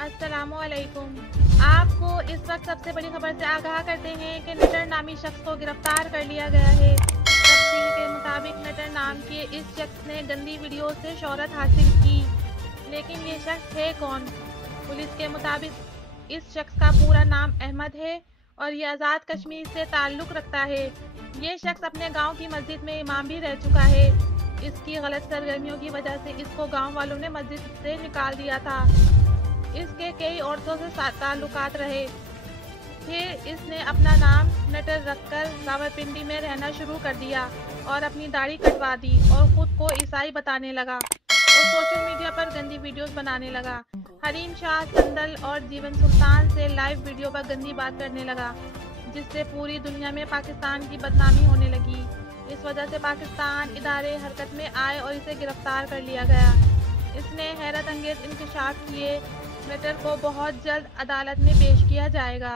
अस्सलामु अलैकुम। आपको इस वक्त सबसे बड़ी खबर से आगाह करते हैं कि नटर नामी शख्स को गिरफ्तार कर लिया गया है। तफसील के मुताबिक नटर नाम के इस शख्स ने गंदी वीडियो से शोहरत हासिल की, लेकिन ये शख्स है कौन? पुलिस के मुताबिक इस शख्स का पूरा नाम अहमद है और ये आज़ाद कश्मीर से ताल्लुक़ रखता है। ये शख्स अपने गाँव की मस्जिद में इमाम भी रह चुका है। इसकी गलत सरगर्मियों की वजह से इसको गाँव वालों ने मस्जिद से निकाल दिया था। इसके कई औरतों से ताल्लुकात रहे। फिर इसने अपना नाम नटर रखकर रावलपिंडी में रहना शुरू कर दिया और अपनी दाढ़ी कटवा दी और खुद को ईसाई बताने लगा और सोशल मीडिया पर गंदी वीडियोस बनाने लगा। हरीम शाह संदल और जीवन सुल्तान से लाइव वीडियो पर गंदी बात करने लगा, जिससे पूरी दुनिया में पाकिस्तान की बदनामी होने लगी। इस वजह से पाकिस्तान इदारे हरकत में आए और इसे गिरफ्तार कर लिया गया। इसने हैरत अंगेज इंकशाफ किए। नटर को बहुत जल्द अदालत में पेश किया जाएगा।